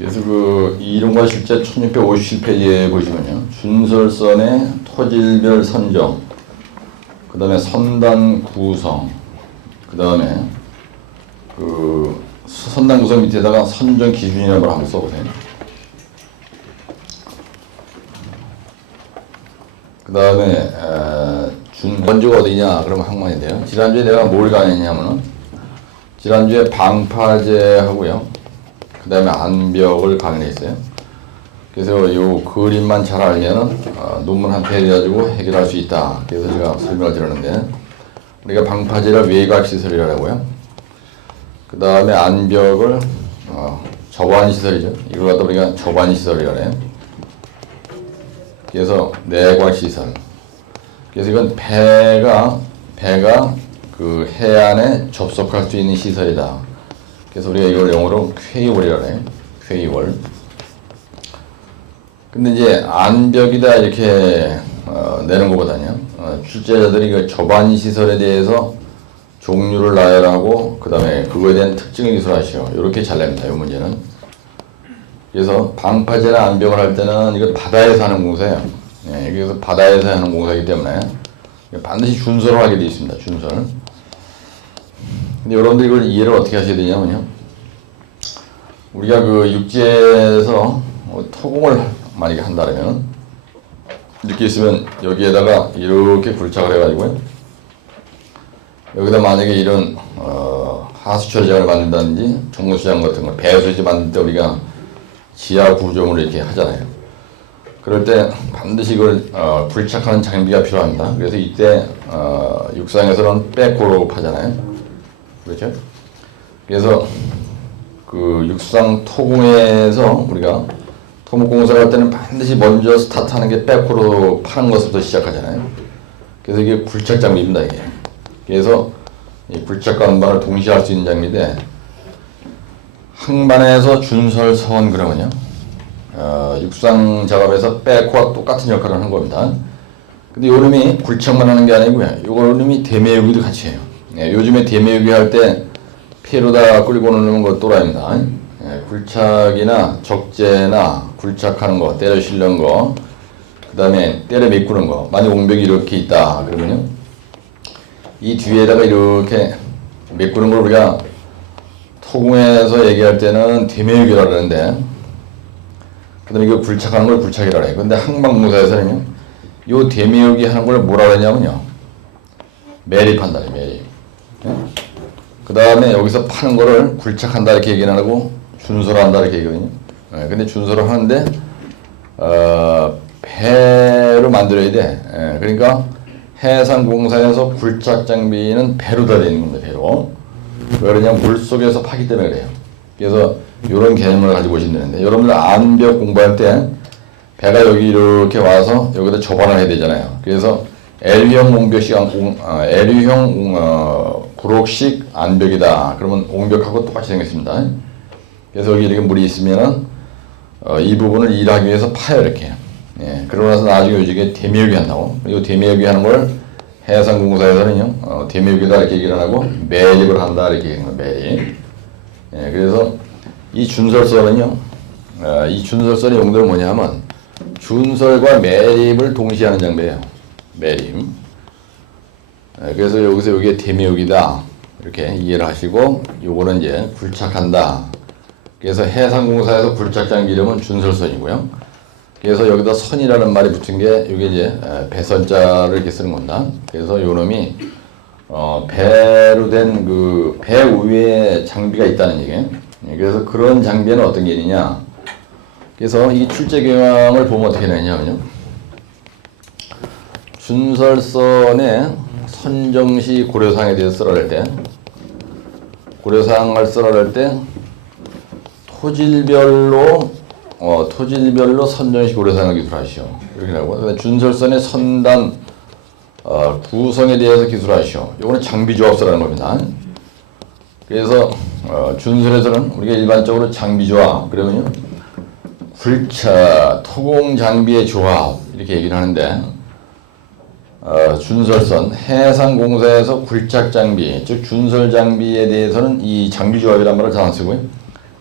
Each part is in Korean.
그래서 그 이론과 실제 1657페이지에 보시면요. 준설선의 토질별 선정, 그 다음에 선단 구성, 그 다음에 그 선단 구성 밑에다가 선정 기준이라는 걸 한번 써보세요. 그 다음에 원주가 어디냐 그러면 항만인데요. 지난주에 내가 뭘 강의했냐면은 지난주에 방파제하고요. 그 다음에 안벽을 강의했어요. 그래서 요 그림만 잘 알면은 논문 한 페이지 가지고 해결할 수 있다. 그래서 제가 설명을 드렸는데 우리가 방파제를 외곽시설이라고요. 그 다음에 안벽을 접안시설이죠. 이걸 갖다 우리가 접안시설이라고 해요. 그래서 내곽시설. 그래서 이건 배가 그 해안에 접속할 수 있는 시설이다. 그래서 우리가 이걸 영어로 퀘이월이라고 해요. 퀘이월. 근데 이제 안벽이다 이렇게 내는 것보다는요. 출제자들이 그 접안 시설에 대해서 종류를 나열하고 그 다음에 그거에 대한 특징을 기술하시오. 이렇게 잘 냅니다. 이 문제는. 그래서 방파제나 안벽을 할 때는 이건 바다에서 하는 공사예요. 예, 그래서 바다에서 하는 공사이기 때문에 반드시 준설을 하게 되어 있습니다. 준설. 근데 여러분들이 이걸 이해를 어떻게 하셔야 되냐면요. 우리가 그 육지에서 토공을 만약에 한다면 이렇게 있으면 여기에다가 이렇게 굴착을 해가지고요. 여기다 만약에 이런 하수처장을 만든다든지 정수장 같은 거 배수지 만들 때 우리가 지하 구조물을 이렇게 하잖아요. 그럴 때 반드시 이걸 굴착하는 장비가 필요합니다. 그래서 이때 육상에서는 백호로 파잖아요. 그렇죠? 그래서 그 육상 토공에서 우리가 토목공사를 할 때는 반드시 먼저 스타트하는 게 백호로 파는 것부터 시작하잖아요. 그래서 이게 굴착 장비입니다. 이게. 그래서 이 굴착과 항반을 동시에 할 수 있는 장비인데 항반에서 준설선 그러면요. 육상 작업에서 백호와 똑같은 역할을 하는 겁니다. 근데 요 놈이 굴착만 하는 게 아니고요. 요거 놈이 대매우기도 같이 해요. 예, 요즘에 대매우기 할 때 피로다 끌고 오는 거 또라이입니다. 예, 굴착이나 적재나 굴착하는 거, 때려 실는 거, 그 다음에 때려 메꾸는 거. 만약 옹벽이 이렇게 있다 그러면요. 이 뒤에다가 이렇게 메꾸는 걸 우리가 토공에서 얘기할 때는 대매우기라고 하는데 그 다음에 이거 굴착하는 걸 굴착이라고 해요. 근데 항방공사에서는요. 요 대매우기 하는 걸 뭐라 그러냐면요. 매립한다. 매립. 예? 그 다음에 여기서 파는 거를 굴착한다 이렇게 얘기는 하고 준설한다 이렇게 얘기거든요. 예, 근데 준설을 하는데 배로 만들어야 돼. 예, 그러니까 해상공사에서 굴착 장비는 배로 다 되어 있는 겁니다. 배로. 왜 그러냐면 물속에서 파기 때문에 그래요. 그래서 이런 개념을 가지고 오신다는데 여러분들 안벽 공부할 때 배가 여기 이렇게 와서 여기다 접안을 해야 되잖아요. 그래서 L형 옹벽식 L형 구록식 안벽이다. 그러면 옹벽하고 똑같이 생겼습니다. 그래서 여기 이렇게 물이 있으면은 이 부분을 일하기 위해서 파요 이렇게. 예, 그러고 나서 나중에 요즘에 대매우기 한다고. 이 대매우기 하는 걸 해상공사에서는요 대매우기다 이렇게 얘기를 하고 매립을 한다 이렇게 얘기하는 거예요. 매립. 예, 그래서 이 준설선은요 이 준설선의 용도는 뭐냐면 준설과 매립을 동시에 하는 장비예요. 매립. 예, 그래서 여기서 여기에 대매우기다 이렇게 이해를 하시고 요거는 이제 굴착한다. 그래서 해상공사에서 굴착 장비 이름은 준설선이고요. 그래서 여기다 선이라는 말이 붙은 게 이게 이제 배선자를 이렇게 쓰는 겁니다. 그래서 요 놈이 배로 된 그 배 위에 장비가 있다는 얘기예요. 그래서 그런 장비는 어떤 게 있느냐. 그래서 이 출제 경향을 보면 어떻게 되냐면요. 준설선의 선정시 고려사항에 대해서 쓰러낼 때 고려사항을 쓰러낼 때 토질별로 선정시 고려사항을 기술하시오. 이렇게 나오고 준설선의 선단 구성에 대해서 기술하시오. 이거는 장비조합서라는 겁니다. 그래서 준설에서는 우리가 일반적으로 장비조합 그러면요 굴착, 토공 장비의 조합 이렇게 얘기를 하는데 준설선 해상공사에서 굴착 장비 즉 준설 장비에 대해서는 이 장비조합이란 말을 잘 안 쓰고요.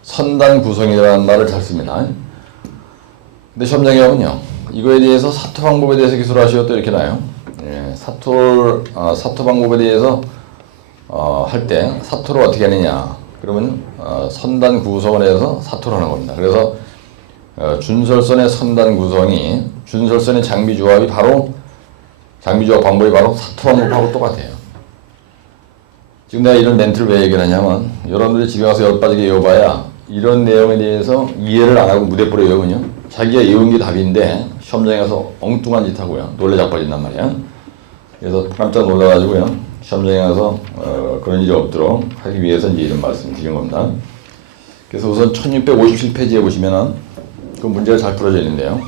선단 구성이라는 말을 잘 씁니다. 근데 시험장에 가면요, 이거에 대해서 사토 방법에 대해서 기술하시오 또 이렇게 나요. 예, 사토 방법에 대해서 할 때 사토를 어떻게 하느냐 그러면 선단 구성을 해서 사토를 하는 겁니다. 그래서 준설선의 선단 구성이 준설선의 장비 조합이 바로 장비 조합 방법이 바로 사토 방법하고 똑같아요. 지금 내가 이런 멘트를 왜 얘기를 하냐면 여러분들이 집에 가서 열빠지게 외워봐야 이런 내용에 대해서 이해를 안 하고 무대뽀로 외우면요, 자기가 외운 게 답인데 시험장에 가서 엉뚱한 짓 하고요, 놀래 자빠진단 말이야. 그래서 깜짝 놀라가지고요, 시험장에 가서 그런 일이 없도록 하기 위해서 이제 이런 말씀을 드린 겁니다. 그래서 우선 1657페이지에 보시면은 그 문제가 잘 풀어져 있는데요,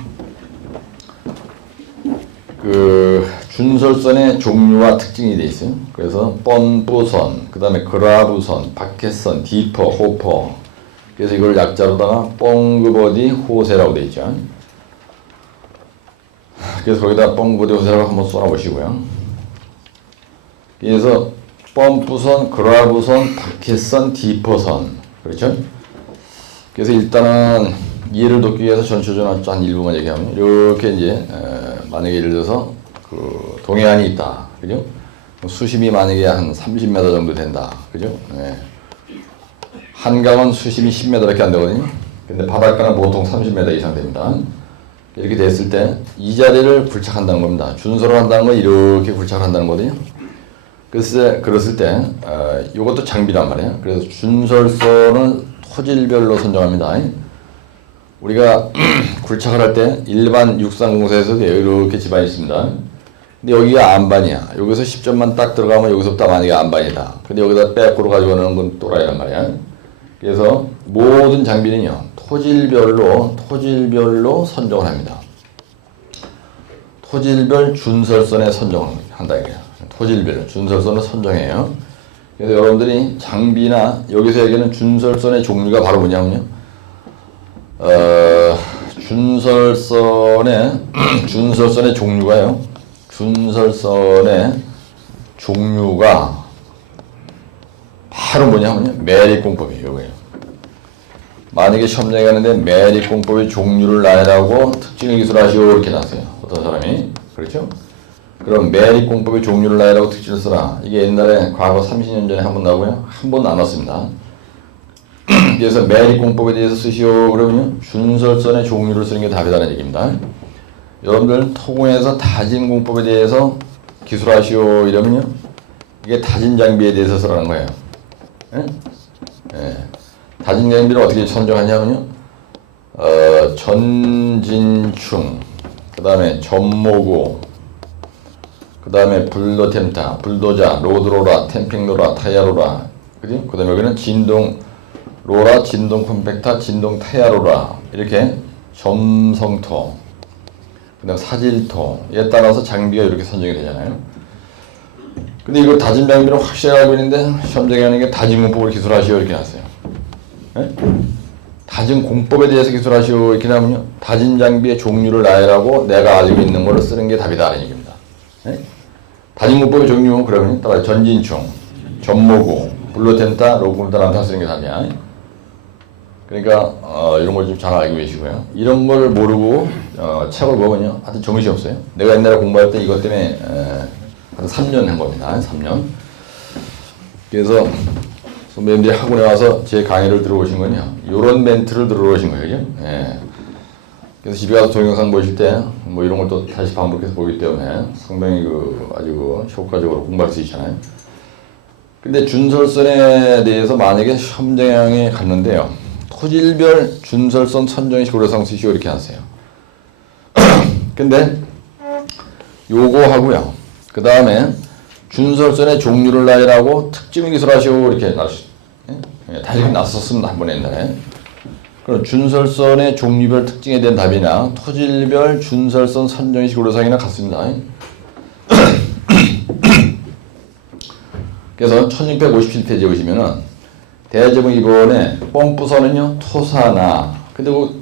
그 준설선의 종류와 특징이 돼 있어요. 그래서 뻔부선, 그 다음에 그라브선, 바켓선, 디퍼, 호퍼. 그래서 이걸 약자로다가 뻥그버디 호세라고 돼 있죠. 그래서 거기다 뻥그버디 호세라고 한번 쏘아보시고요. 그래서 뻔부선, 그라브선, 바켓선, 디퍼선. 그렇죠? 그래서 일단은 이해를 돕기 위해서 전체적으로 한 일부만 얘기하면 이렇게 이제 만약에 예를 들어서 그 동해안이 있다, 그죠? 수심이 만약에 한 30m 정도 된다, 그죠? 네. 한강은 수심이 10m밖에 안 되거든요. 근데 바닷가는 보통 30m 이상 됩니다. 이렇게 됐을 때 이 자리를 굴착한다는 겁니다. 준설을 한다는 건 이렇게 굴착을 한다는 거거든요. 그랬을 때 이것도 장비란 말이에요. 그래서 준설선은 토질별로 선정합니다. 우리가 굴착을 할 때 일반 육상공사에서도 이렇게 지반이 있습니다. 근데 여기가 안반이야. 여기서 10점만 딱 들어가면 여기서부터 만약에 안반이다. 근데 여기다 백으로 가져가는 건 또라이란 말이야. 그래서 모든 장비는요, 토질별로 선정을 합니다. 토질별 준설선에 선정을 한다 이거야. 토질별 준설선을 선정해요. 그래서 여러분들이 장비나 여기서 얘기하는 준설선의 종류가 바로 뭐냐면요, 준설선의 종류가요, 준설선의 종류가 바로 뭐냐면요, 매립공법이에요. 이거예요. 만약에 시험장에 가는데 매립공법의 종류를 나열하고 특징을 기술하시오 이렇게 나왔어요. 어떤 사람이. 그렇죠? 그럼 매립공법의 종류를 나열하고 특징을 써라. 이게 옛날에 과거 30년 전에 한 번 나오고요, 한 번 나눴습니다. 그래서 매립공법에 대해서 쓰시오 그러면요, 준설선의 종류를 쓰는 게 답이라는 얘기입니다. 여러분들 토공에서 다진공법에 대해서 기술하시오 이러면요, 이게 다진 장비에 대해서 쓰라는 거예요. 예? 예. 다진 장비를 어떻게 선정하냐면요, 전진충, 그 다음에 전모구, 그 다음에 불도템타, 불도자, 로드로라, 캠핑로라, 타이어로라, 그지? 그 다음에 여기는 진동 로라, 진동 컴팩타, 진동 타이어로라, 이렇게 점성토, 그 다음 사질토에 따라서 장비가 이렇게 선정이 되잖아요. 근데 이걸 다진 장비를 확실히 알고 있는데 시험장에 하는 게 다진 공법을 기술하시오 이렇게 나왔어요. 예? 다진 공법에 대해서 기술하시오 이렇게 나오면요, 다진 장비의 종류를 나열하고 내가 알고 있는 걸 쓰는 게 답이다라는 얘기입니다. 예? 다진 공법의 종류 그러면 따라 전진충, 전모구, 블루텐타, 로그룹단한타 쓰는 게 답이야. 그러니까 이런 걸 좀 잘 알고 계시고요. 이런 걸 모르고 책을 보면요, 하여튼 정신이 없어요. 내가 옛날에 공부할 때 이것 때문에 한 3년 한 겁니다. 3년. 그래서 선배님들이 학원에 와서 제 강의를 들어오신 건요, 요런 멘트를 들어오신 거예요. 예. 그래서 집에 가서 동영상 보실 때 뭐 이런 걸 또 다시 반복해서 보기 때문에 상당히 아주 효과적으로 공부할 수 있잖아요. 근데 준설선에 대해서 만약에 시험장에 갔는데요, 토질별 준설선 선정식 고려사항 쓰시오 이렇게 하세요. 근데 요거 하고요, 그 다음에 준설선의 종류를 나열하고 특징을 기술하시오 이렇게 다 이렇게 나섰습니다. 한 번에 옛날에. 그럼 준설선의 종류별 특징에 대한 답이나 토질별 준설선 선정식 고려사항이나 같습니다. 그래서 1657페이지에 보시면은 대제목 2번에 펌프선은요, 토사나, 근데 그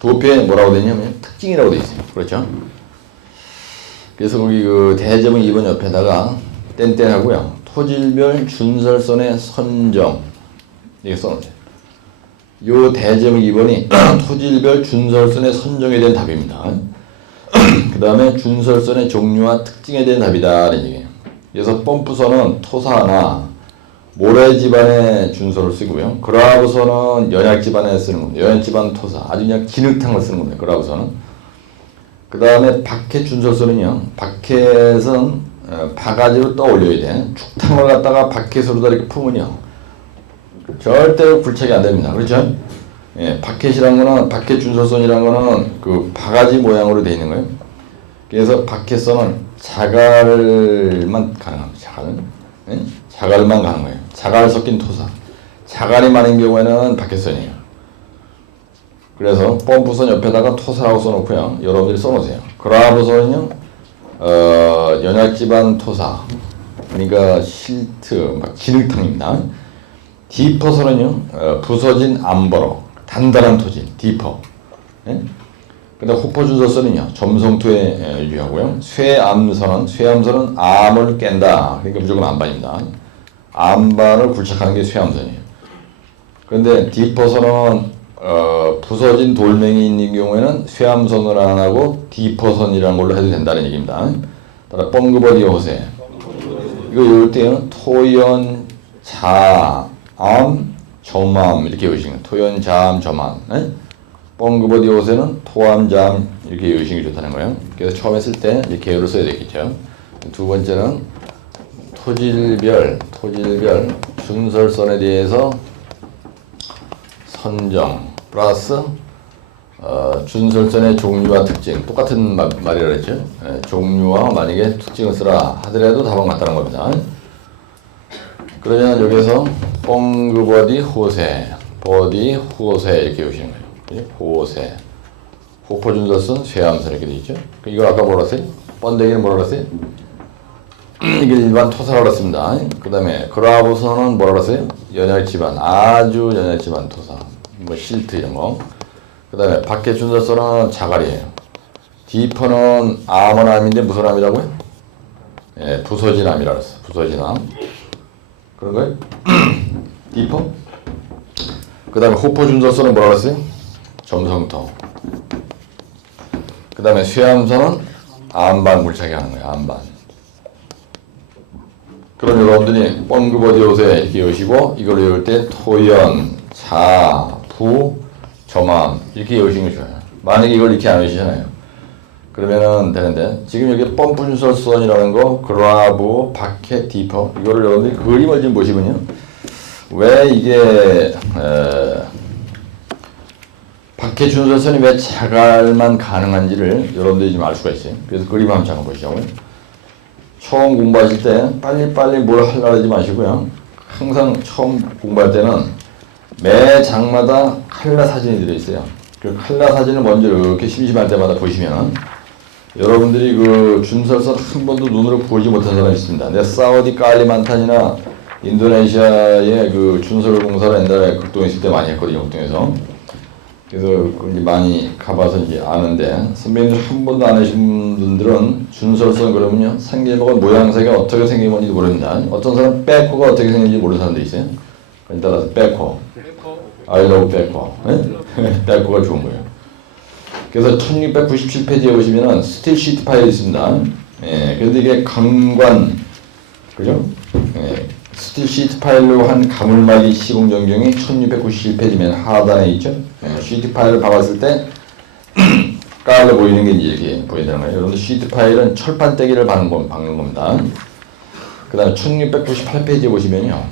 도표에 뭐라고 되어 있냐면 특징이라고 되어 있어요. 그렇죠? 그래서 거기 그 대제목 2번 옆에다가 땡땡하고요, 토질별 준설선의 선정 이렇게 써놓으세요. 요 대제목 2번이 토질별 준설선의 선정에 대한 답입니다. 그 다음에 준설선의 종류와 특징에 대한 답이다 이런 얘기예요. 그래서 펌프선은 토사나 모래 집안의 준설을 쓰고요. 그라브선은 연약 집안에 쓰는 겁니다. 연약 집안 토사, 아주 그냥 진흙탕을 쓰는 겁니다. 그라브선은. 그 다음에 박해 준설선은요. 박해선 바가지로 떠올려야 돼. 축탕을 갖다가 박해서로다 이렇게 품으면요. 절대로 굴착이 안 됩니다. 그렇죠? 예, 박해시란 거는, 박해 준설선이란 거는 그 바가지 모양으로 되어 있는 거예요. 그래서 박해선은 자갈만 가능합니다. 자갈은. 예? 자갈만 가는 거예요. 자갈 섞인 토사. 자갈이 많은 경우에는 박해선이에요. 그래서 펌프선 옆에다가 토사라고 써놓고요. 여러분들이 써놓으세요. 그라브선은요, 연약집안 토사. 그러니까 실트, 막 진흙탕입니다. 디퍼선은요, 부서진 암버러, 단단한 토질, 디퍼. 예? 근데 호퍼준설선은요, 점성토에 유효하고요. 쇠암선은 암을 깬다. 그러니까 무조건 암반입니다. 암반을 굴착하는 게 쇠암선이에요. 그런데 디퍼선은 부서진 돌멩이 있는 경우에는 쇠암선을 안 하고 디퍼선이라는 걸로 해도 된다는 얘기입니다. 따라 뻥그버디 호세. 이거 이럴 때는 토연, 자, 암, 점암 이렇게 외우시는 거예요. 토연, 자암, 점암. 네? 뻥그버디 호세는 토암, 자암 이렇게 외우시는 게 좋다는 거예요. 그래서 처음에 쓸 때 이제 계열을 써야 되겠죠. 두 번째는 토질별 준설선에 대해서 선정 플러스 준설선의 종류와 특징 똑같은 말이라 했죠. 종류와 만약에 특징을 쓰라 하더라도 답은 같다는 겁니다. 그러면 여기서 뻥그버디 호세 이렇게 오시는 거예요. 호세 호퍼준설선 쇠암선 이렇게 되어 있죠. 이거 아까 뭐라 했어요? 번데기는 뭐라 그랬어요? 이게 일반 토사라고 했습니다. 그 다음에 그라브선은 뭐라 그랬어요? 연약집안, 아주 연약집안 토사, 뭐 실트 이런 거. 그 다음에 박해준설선은 자갈이에요. 디퍼는 암은 암인데 무슨 암이라고요? 예, 부서진 암이라 그랬어. 부서진 암. 그런 거예요? 디퍼? 그 다음에 호퍼준설선은 뭐라 그랬어요? 점성토. 그 다음에 쇠암선은 암반 굴착이 하는 거예요. 암반. 그럼 여러분들이 뻥그버디 호세 이렇게 외우시고 이걸 외울 때 토연, 자, 부, 점암 이렇게 외우시는 게 좋아요. 만약에 이걸 이렇게 안 외우시잖아요. 그러면은 되는데 지금 여기 펌프준설선이라는 거, 그라브, 박해, 디퍼 이거를 여러분들이 그림을 좀 보시면요. 왜 이게 박해 준설선이 왜 자갈만 가능한지를 여러분들이 좀 알 수가 있어요. 그래서 그림 한번 잠깐 보시자고요. 처음 공부하실 때 빨리빨리 뭘 하려고 하지 마시고요. 항상 처음 공부할 때는 매 장마다 칼라 사진이 들어있어요. 그 칼라 사진을 먼저 이렇게 심심할 때마다 보시면 여러분들이 그 준설선 한 번도 눈으로 보지 못한 사람이 있습니다. 근데 사우디 깔리만탄이나 인도네시아의 그 준설 공사를 옛날에 극동에 있을 때 많이 했거든요. 극동에서. 그래서 이제 많이 가봐서 이제 아는데 선배님들 한 번도 안 하신 분들은 준설선 그러면요 생기모가 모양새가 어떻게 생긴 건지 모릅니다. 어떤 사람 백호가 어떻게 생긴지 모르는 사람도 있어요. 따라서 백호, I love 백호, 백호가 좋은 거예요. 그래서 1697페이지에 보시면은 스틸 시트 파일이 있습니다. 예, 그런데 이게 강관, 그죠? 예, 스틸 시트 파일로 한 가물막이 시공 전경이 1697페이지면 하단에 있죠. 예, 시트 파일을 박았을 때 깔려 보이는 게 이제 이렇게 보이는 거예요. 여러분들 시트 파일은 철판떼기를 박는 겁니다. 그 다음에 1698페이지에 보시면요.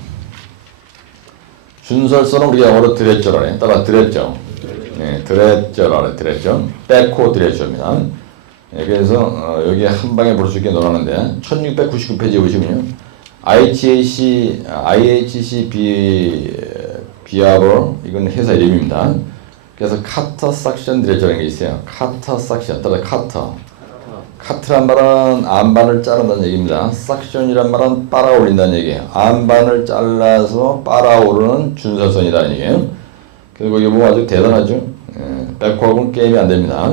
준설선은 우리가 영어로 드레저라네. 따라 드레저. 네, 드레저라래. 드레저. 백호 드레저입니다. 네, 그래서 여기 한 방에 볼 수 있게 넣어놨는데 1699페이지에 보시면요. IHC 비아버 이건 회사 이름입니다. 그래서 카터 삭션 드레저라는 게 있어요. 카터 삭션. 따라 카터. 카트란 말은 암반을 자른다는 얘기입니다. 삭션이란 말은 빨아올린다는 얘기예요. 암반을 잘라서 빨아오르는 준설선이라는 얘기예요. 그리고 이거 보면 아주 대단하죠. 예, 백호하고는 게임이 안 됩니다.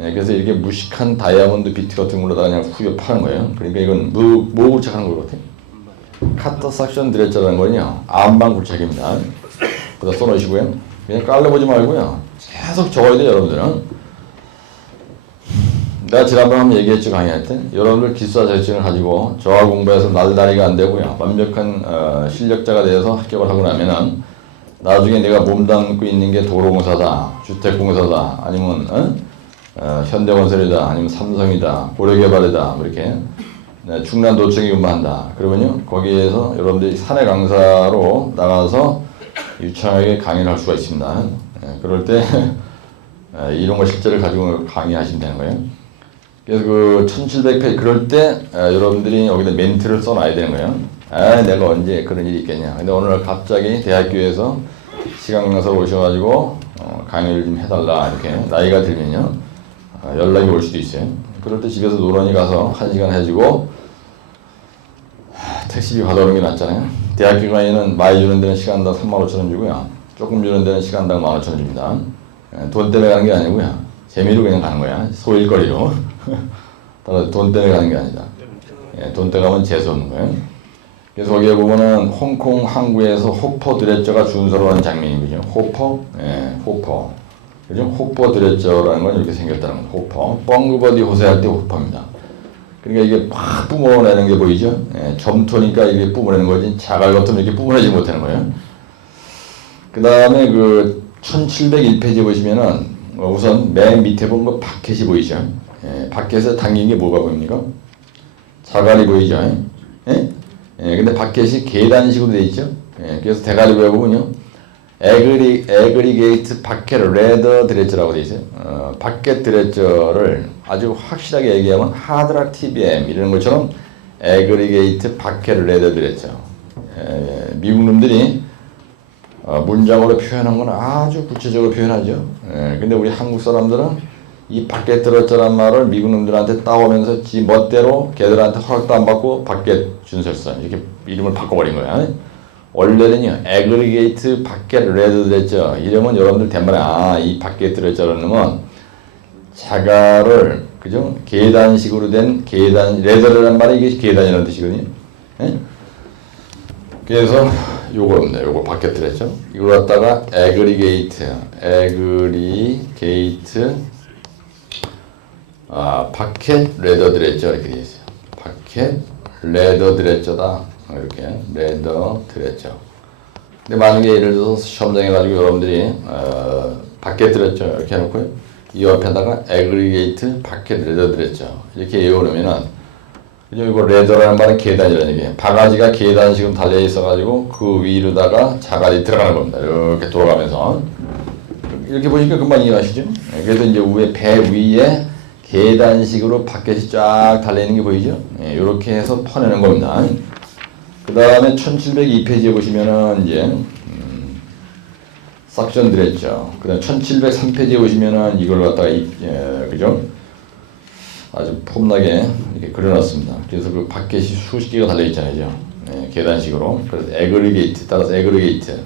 예, 그래서 이렇게 무식한 다이아몬드 비트 같은 걸로다가 그냥 후벼 파는 거예요. 그러니까 이건 뭐 굴착하는 것 같아요? 카터 삭션 드레저라는 거는요. 암반 굴착입니다. 그다 써놓으시고요. 그냥 깔려보지 말고요. 계속 적어야 돼요, 여러분들은. 내가 지난번에 한번 얘기했죠, 강의할 때. 여러분들 기숙사 자격증을 가지고 저하 공부해서 날다리가 안 되고요. 완벽한 실력자가 되어서 합격을 하고 나면은 나중에 내가 몸담고 있는 게 도로공사다, 주택공사다, 아니면 현대건설이다, 아니면 삼성이다, 고려개발이다, 뭐 이렇게 충남도청이 근무한다. 그러면요, 거기에서 여러분들이 사내 강사로 나가서 유창하게 강의를 할 수가 있습니다. 그럴 때 이런 거 실제를 가지고 강의하시면 되는 거예요. 그래서 그 1700페이지 그럴 때 여러분들이 여기다 멘트를 써놔야 되는 거예요. 내가 언제 그런 일이 있겠냐. 근데 오늘 갑자기 대학교에서 시간 강사 오셔가지고 강의를 좀 해달라 이렇게 나이가 들면요 연락이 올 수도 있어요. 그럴 때 집에서 노련히 가서 1시간 해주고 택시비 받아오는 게 낫잖아요. 대학교 강의는 많이 주는 데는 시간당 35,000원 주고요. 조금 주는 데는 시간당 15,000원 줍니다. 돈 때문에 가는 게 아니고요. 재미로 그냥 가는 거야. 소일거리로. 돈 때문에 가는 게 아니다. 돈 때문에 가면 재수 없는 거예요. 그래서 거기에 보면은 홍콩 항구에서 호퍼 드레저가 준서로 하는 장면이거든요. 호퍼? 호퍼. 그죠? 호퍼 드레저라는 건 이렇게 생겼다는 거예요. 호퍼. 뻥그버디 호세할 때 호퍼입니다. 그러니까 이게 막 뿜어내는 게 보이죠? 점토니까 이게 뿜어내는 거지. 자갈 같으면 이렇게 뿜어내지 못하는 거예요. 그 다음에 그 1701페이지 보시면은 우선 맨 밑에 본 거 바켓이 보이죠? 바켓에 담긴 게 뭐가 보입니까? 자갈이 보이죠? 근데 바켓이 계단식으로 되어 있죠? 그래서 대가리부에 보면요. 에그리게이트 바켓 레더 드레저라고 되어 있어요. 바켓 드레저를 아주 확실하게 얘기하면 하드락 TBM 이런 것처럼 에그리게이트 바켓 레더 드레저. 미국 놈들이 문장으로 표현한 건 아주 구체적으로 표현하죠. 근데 우리 한국 사람들은 이 바켓 드레저란 말을 미국 놈들한테 따오면서 지 멋대로 걔들한테 허락도 안 받고 바켓 준설선 이렇게 이름을 바꿔버린 거야. 원래는요 에그리게이트 바켓 레더 드레저 이러면 여러분들 대만에 이 바켓 드레저라는 건 자갈을 그죠 계단식으로 된 계단 레더라는 말이 이게 계단이라는 뜻이거든요. 그래서 요거입니다. 요거 바켓 드레저 이걸 갖다가 에그리게이트 바켓 레더 드레저 이렇게 되어 있어요. 바켓 레더 드레저다. 이렇게 레더 드레저. 근데 만약에 예를 들어서 시험장에 가지고 여러분들이 바켓 드레저 이렇게 해놓고요. 이 옆에다가 에그리게이트 바켓 레더 드레저 이렇게 외워놓으면은 이거 레더라는 말은 계단이라는 얘기예요. 바가지가 계단식으로 달려 있어가지고 그 위로다가 자갈이 들어가는 겁니다. 이렇게 돌아가면서 이렇게 보니까 금방 이해하시죠? 그래서 이제 위에 배 위에 계단식으로 바켓이 쫙 달려있는 게 보이죠? 이렇게 해서 퍼내는 겁니다. 그 다음에 1702페이지에 보시면은 이제 삭션 드레저. 그 다음 1703페이지에 보시면은 이걸 갖다가 그죠? 아주 폼나게 이렇게 그려놨습니다. 그래서 그 바켓이 수십 개가 달려있잖아요. 계단식으로. 그래서 에그리게이트 따라서 에그리게이트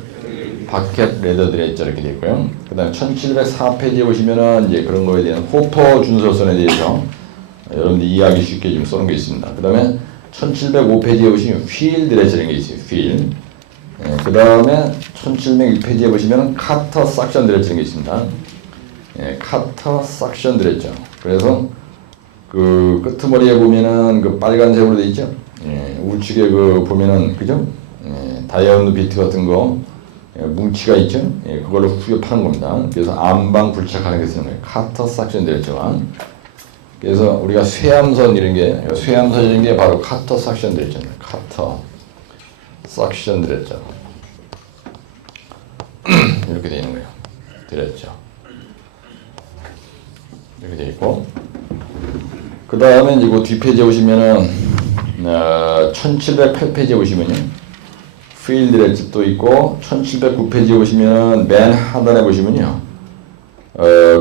바켓 레더 드레저 이렇게 되어 있고요. 그 다음 1704페이지에 보시면은 이제 그런 거에 대한 호퍼 준설선에 대해서 여러분들이 이해하기 쉽게 좀 써놓은 게 있습니다. 그 다음에 1705페이지에 보시면 휠 드레저라는 게 있어요. 휠. 그 다음에 1706페이지에 보시면은 카터 삭션 드레저라는 게 있습니다. 카터 삭션 드레저. 그래서 그 끄트머리에 보면은 그 빨간색으로 돼 있죠. 우측에 그 보면은 그죠? 다이아몬드 비트 같은 거 뭉치가 있죠. 그걸로 후벼 파는 겁니다. 그래서 암방 굴착하는 게 쓰는 거예요. 카터 삭션 드레저가. 그래서 우리가 쇠암선 이런 게 쇠암선 이런 게 바로 카터 삭션 드레저입니다. 카터 삭션 드레저 이렇게 되어 있는 거예요. 드레저 이렇게 되어 있고 그 다음에 이제 그 뒷페이지에 보시면은 1708페이지에 보시면요 휠 드레저도 있고 1709페이지에 보시면은 맨 하단에 보시면요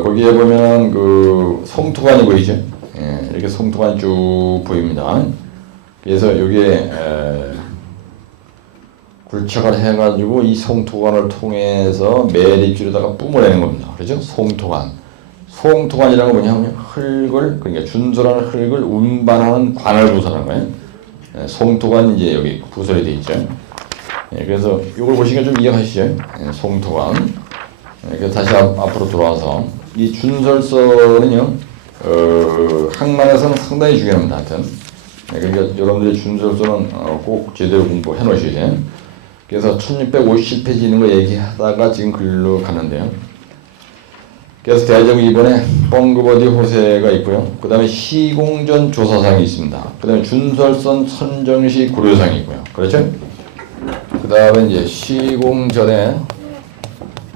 거기에 보면은 그 송토관이 보이죠? 이렇게 송토관이 쭉 보입니다. 그래서 여기에 굴착을 해가지고 이 송토관을 통해서 매립줄에다가 뿜어내는 겁니다. 그렇죠? 송토관. 송토관이라는 건 뭐냐면 흙을 그러니까 준설하는 흙을 운반하는 관을 부설하는 거예요. 송토관이 이제 여기 부설이 되어 있죠. 그래서 이걸 보시니까 좀 이해하시죠? 송토관. 그래서 다시 앞으로 돌아와서 이 준설서는요, 학만에서는 상당히 중요합니다. 하여튼. 그러니까 여러분들이 준설서는 꼭 제대로 공부해 놓으셔야. 그래서 1657페이지 있는 거 얘기하다가 지금 글로 가는데요. 그래서 대제국 이번에 뻥그버디 호세가 있고요. 그 다음에 시공전 조사상이 있습니다. 그 다음에 준설선 선정시 고려상이 있고요. 그렇죠? 그 다음에 이제 시공전에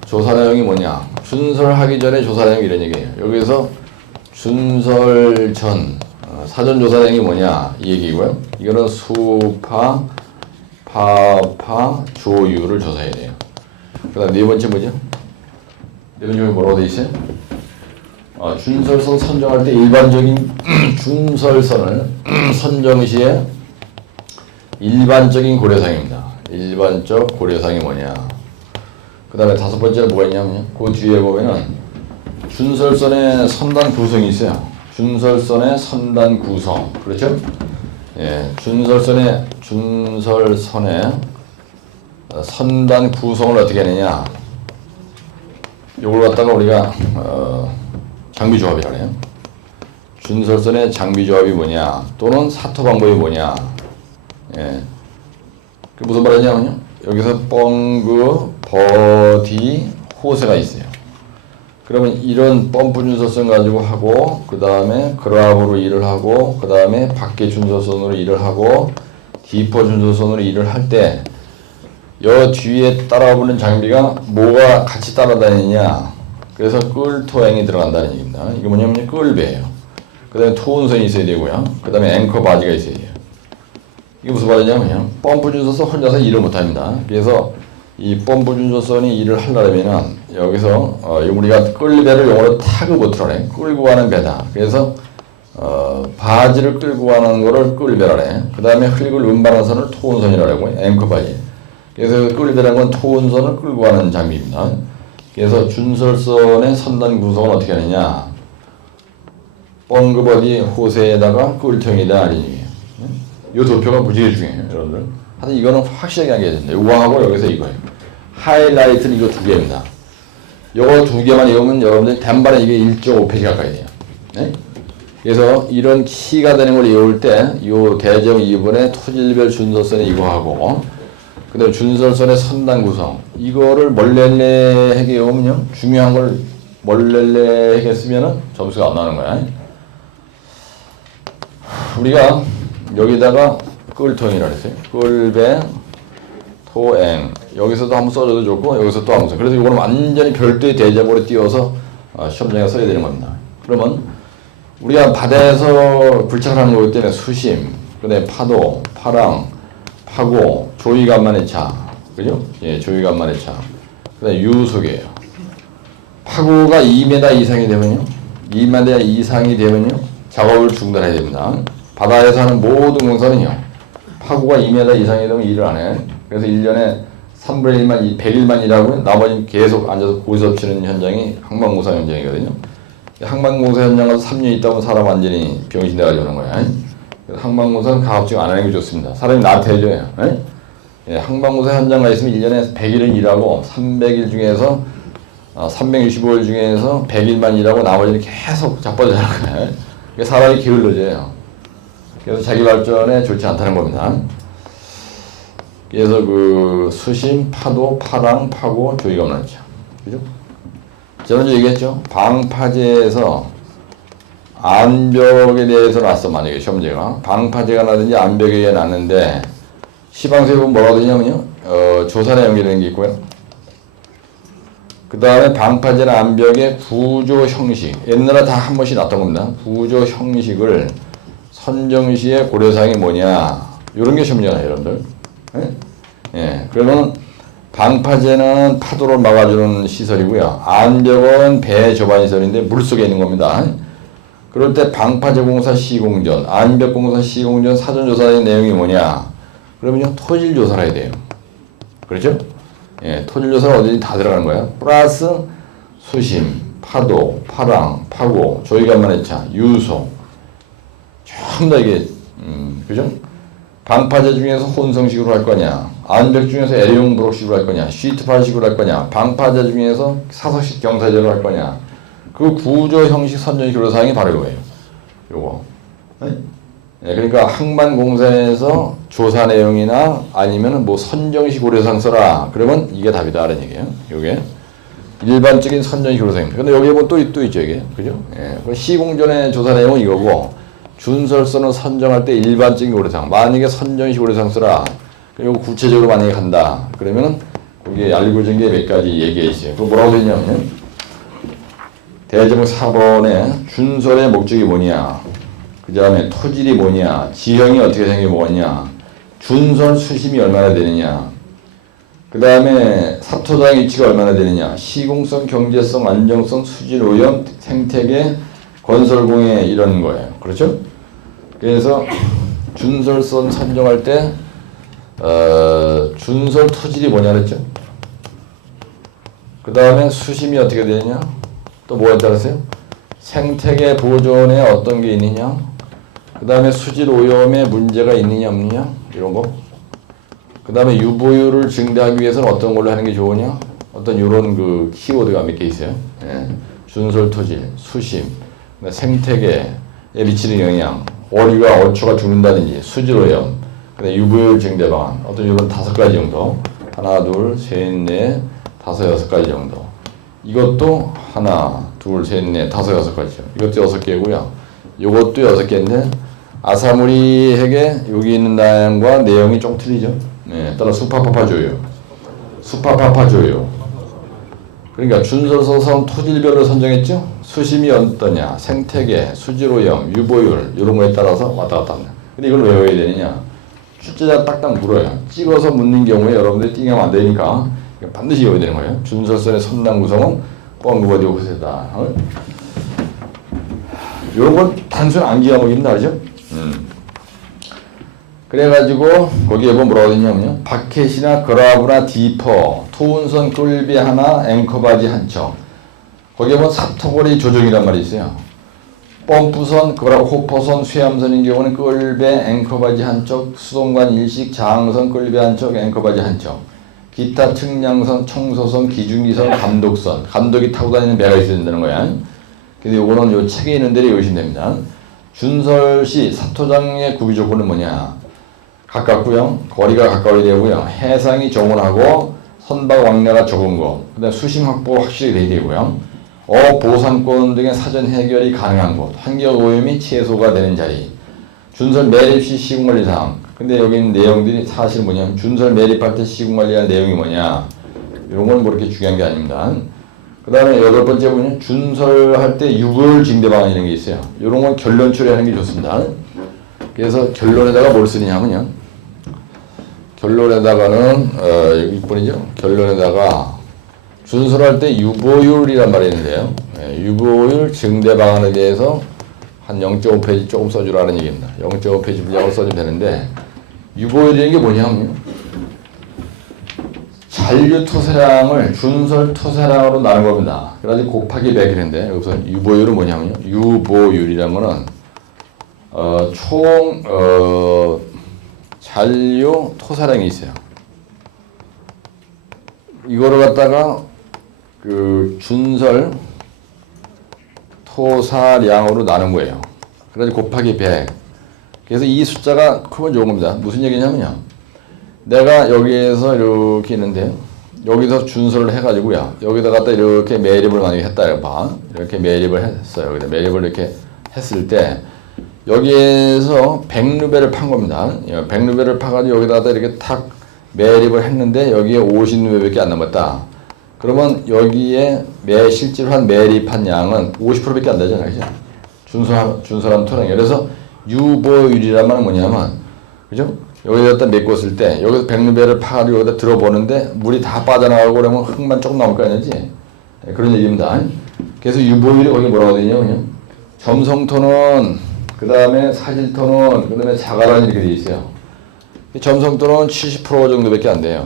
조사 내용이 뭐냐. 준설하기 전에 조사 내용이 이런 얘기예요. 여기서 준설 전 사전 조사 내용이 뭐냐 이 얘기고요. 이거는 수파, 파파, 조유를 조사해야 돼요. 그 다음 네 번째 뭐죠? 네 번째 뭐라고 돼 있어요? 준설선 선정할 때 일반적인 준설선을 선정 시에 일반적인 고려상입니다. 일반적 고려상이 뭐냐. 그 다음에 다섯 번째는 뭐가 있냐면요. 그 뒤에 보면은 준설선의 선단 구성이 있어요. 준설선의 선단 구성. 그렇죠? 예, 준설선의 선단 구성을 어떻게 하느냐. 요걸 갖다가 우리가 장비 조합이라 해요. 준설선의 장비 조합이 뭐냐, 또는 사토 방법이 뭐냐. 예. 그 무슨 말이냐면요. 여기서 뻥그, 버디, 호세가 있어요. 그러면 이런 펌프 준설선 가지고 하고, 그 다음에 그라브로 일을 하고, 그 다음에 밖에 준설선으로 일을 하고, 디퍼 준설선으로 일을 할 때, 여 뒤에 따라오는 장비가 뭐가 같이 따라다니냐. 그래서 끌토행이 들어간다는 얘기입니다. 이거 뭐냐면 끌배예요. 그 다음에 투혼선이 있어야 되고요. 그 다음에 앵커 바지가 있어야 돼요. 이게 무슨 말이냐면요. 펌프 준설선 혼자서 일을 못합니다. 그래서 이 펌프 준설선이 일을 하려면은 여기서 우리가 끌배를 영어로 타그보트라 해. 끌고 가는 배다. 그래서 바지를 끌고 가는 거를 끌배라 해. 그 다음에 흙을 운반하는 선을 토운선이라고 해요. 앵커 바지. 그래서 끌배라는 건 토운선을 끌고 가는 장비입니다. 그래서 준설선의 선단 구성은 어떻게 하느냐. 뻥그버디 호세에다가 끌통이다. 이런 얘기예요. 이 도표가 무지개 중요해요. 여러분들. 하여튼 이거는 확실하게 하게 된다. 이거하고 여기서 이거예요. 하이라이트는 이거 두 개입니다. 이거 두 개만 외우면 여러분들 단반에 이게 1.5페이지 가까이 돼요. 네? 그래서 이런 키가 되는 걸 외울 때, 요 대정 2번에 토질별 준설선에 이거 하고, 그 다음에 준설선의 선단 구성, 이거를 멀렐레하게 외우면요, 중요한 걸 멀렐레하게 쓰면은 점수가 안 나오는 거야. 우리가 여기다가 끌통이라고 했어요. 끌배, 토행. 여기서도 한번 써줘도 좋고, 여기서 또 한번 써. 그래서 이거는 완전히 별도의 대제목으로 띄워서 시험장에 써야 되는 겁니다. 그러면 우리가 바다에서 불착을 하는 거기 때문에 수심, 그 다음에 파도, 파랑, 파고, 조이간만의 차. 그죠? 예, 조이간만의 차. 그 다음에 유속이에요. 파고가 2m 이상이 되면요. 2m 이상이 되면요. 작업을 중단해야 됩니다. 바다에서 하는 모든 공사는요. 파고가 2m 이상이 되면 일을 안 해. 그래서 1년에 3분의 1만, 100일만 일하고 나머지는 계속 앉아서 고기섭 치는 현장이 항만공사 현장이거든요. 항만공사 현장 가서 3년 있다 보면 사람 완전히 병신 돼가지고 오는 거야. 그래서 항만공사는 가급적 안 하는 게 좋습니다. 사람이 나태해져요. 예, 항만공사 현장 가 있으면 1년에 100일은 일하고 300일 중에서 365일 중에서 100일만 일하고 나머지는 계속 자빠져 자는 거야. 사람이 게을러져요. 그래서 자기 발전에 좋지 않다는 겁니다. 그래서 그 수심, 파도, 파랑, 파고, 조이가 많죠. 그죠? 저는 얘기했죠. 방파제에서 암벽에 대해서 났어. 만약에 시험제가 방파제가 나든지 암벽에 났는데 시방서에 보면 뭐라고 되냐면요. 조사 내용이 되는 게 있고요. 그 다음에 방파제나 암벽의 구조 형식. 옛날에 다 한 번씩 났던 겁니다. 구조 형식을 선정시의 고려사항이 뭐냐. 이런 게 시험이잖아요, 여러분들. 예. 그러면 방파제는 파도를 막아주는 시설이고요. 암벽은 배 저반 시설인데 물속에 있는 겁니다. 그럴 때 방파제 공사 시공전, 암벽 공사 시공전 사전조사의 내용이 뭐냐. 그러면요, 토질 조사를 해야 돼요. 그렇죠? 예, 토질 조사는 어디든지 다 들어가는 거예요. 플러스 수심, 파도, 파랑, 파고, 조이간만의 차, 유소. 전부 다 이게, 그죠? 방파제 중에서 혼성식으로 할 거냐, 안벽 중에서 L형 브록식으로 할 거냐, 시트파식으로 할 거냐, 방파제 중에서 사석식 경사제로 할 거냐, 그 구조 형식 선정 교류사항이 바로 이거예요. 요거. 네, 그러니까 항만공사에서 조사 내용이나 아니면은 뭐 선정식 고려사항 써라. 그러면 이게 답이다. 라는 얘기예요. 요게. 일반적인 선정식 고려사항입니다. 근데 여기에 뭐 또 있죠, 이게. 그죠? 예. 시공전의 조사 내용은 이거고, 준설서는 선정할 때 일반적인 고려사항. 만약에 선정식 고려사항 써라. 그리고 구체적으로 만약에 간다. 그러면은 거기에 알고진 게 몇 가지 얘기해 있어요. 그거 뭐라고 되어 있냐면, 대제목 4번에 준설의 목적이 뭐냐, 그 다음에 토질이 뭐냐, 지형이 어떻게 생겨 뭐냐, 준설 수심이 얼마나 되느냐, 그 다음에 사토장 위치가 얼마나 되느냐, 시공성, 경제성, 안정성, 수질 오염, 생태계, 건설공해 이런 거예요. 그렇죠? 그래서 준설선 선정할 때 준설 토질이 뭐냐 그랬죠? 그 다음에 수심이 어떻게 되느냐, 또 뭐에 따라서요? 생태계 보존에 어떤 게 있느냐, 그 다음에 수질 오염에 문제가 있느냐 없느냐 이런 거, 그 다음에 유보율을 증대하기 위해서는 어떤 걸로 하는 게 좋으냐, 어떤 이런 그 키워드가 몇 개 있어요. 예. 준설 토질, 수심, 생태계에 미치는 영향, 어류가 어초가 죽는다든지, 수질 오염, 그다음에 유보율 증대 방안, 어떤 이런 5가지 정도, 하나, 둘, 셋, 넷, 다섯, 6가지 정도. 이것도 하나, 둘, 셋, 넷, 다섯, 6가지죠. 이것도 6개고요. 이것도 6개인데 아사무리에게 여기 있는 내용과 내용이 좀 틀리죠. 네, 따라 수파파파조요. 수파파파조요. 그러니까 준설서선 토질별로 선정했죠. 수심이 어떠냐, 생태계, 수질오염, 유보율 이런 거에 따라서 왔다 갔다 합니다. 근데 이걸 왜 외워야 되느냐? 출제자 딱딱 물어요. 찍어서 묻는 경우에 여러분들이 띵하면 안 되니까 반드시 외워야 되는 거예요. 준설선의 선당 구성은 뻥그버디 오세다. 이런 건 단순 암기가 먹입니다. 그죠? 그래가지고 거기에 뭐 뭐라고 되냐면요, 바켓이나 그라브나 디퍼, 토운선 끌비 하나, 앵커바지 한 척. 거기에 뭐 사토거리 조정이란 말이 있어요. 펌프선, 그라브 호퍼선, 쇠암선인 경우는 끌배, 앵커바지 한 척, 수동관 일식, 장선, 끌배 한 척, 앵커바지 한 척. 기타 측량선, 청소선, 기중기선, 감독선. 감독이 타고 다니는 배가 있어야 된다는 거야. 근데 요거는 요 책에 있는 대로 외우시면 됩니다. 준설 시 사토장의 구비 조건은 뭐냐? 가깝고요. 거리가 가까워야 되고요. 해상이 정원하고 선박 왕래가 적은 거. 그다음 수심 확보가 확실히 돼야 되고요. 보상권 등의 사전 해결이 가능한 곳. 환경 오염이 최소가 되는 자리. 준설 매립 시 시공관리 사항. 근데 여기 있는 내용들이 사실 뭐냐면 준설 매립할 때 시공관리할 내용이 뭐냐. 이런 건 뭐 이렇게 중요한 게 아닙니다. 그 다음에 8번째 보면 준설할 때 유보율 증대 방안 이런 게 있어요. 이런 건 결론 처리하는 게 좋습니다. 그래서 결론에다가 뭘 쓰느냐면요. 결론에다가는 여기 6번이죠. 결론에다가 준설할 때 유보율이란 말이 있는데요. 유보율 증대 방안에 대해서 한 0.5페이지 조금 써주라는 얘기입니다. 0.5페이지 분량을 써주면 되는데 유보율이라는 게 뭐냐면요. 잔류 토사량을 준설 토사량으로 나눈 겁니다. 그래가지고 곱하기 100이는데 여기서 유보율은 뭐냐면요. 유보율이란 거는 총 잔류 토사량이 있어요. 이거를 갖다가 그 준설 토사량으로 나눈 거예요. 그래서 곱하기 100. 그래서 이 숫자가 크면 좋은 겁니다. 무슨 얘기냐면요. 내가 여기에서 이렇게 있는데 여기서 준설을 해가지고요. 여기다 갖다 이렇게 매립을 만약에 했다. 봐. 이렇게 매립을 했어요. 여기다 매립을 이렇게 했을 때 여기에서 100루베를 판 겁니다. 100루베를 파가지고 여기다가 이렇게 탁 매립을 했는데 여기에 50루베밖에 안 남았다. 그러면 여기에 실제로 한 매립한 양은 50%밖에 안 되잖아요. 그죠? 준설한 토량이. 그래서 유보율이란 말은 뭐냐면, 그죠? 여기다 메꿨을 때, 여기서 100루베를 파가지고 여기다 들어보는데 물이 다 빠져나가고 그러면 흙만 조금 남을 거 아니지? 그런 얘기입니다. 그래서 유보율이 거기 뭐라고 되냐면, 점성토는, 그 다음에 사질토는, 그 다음에 자가란 이렇게 돼 있어요. 점성토는 70% 정도밖에 안 돼요.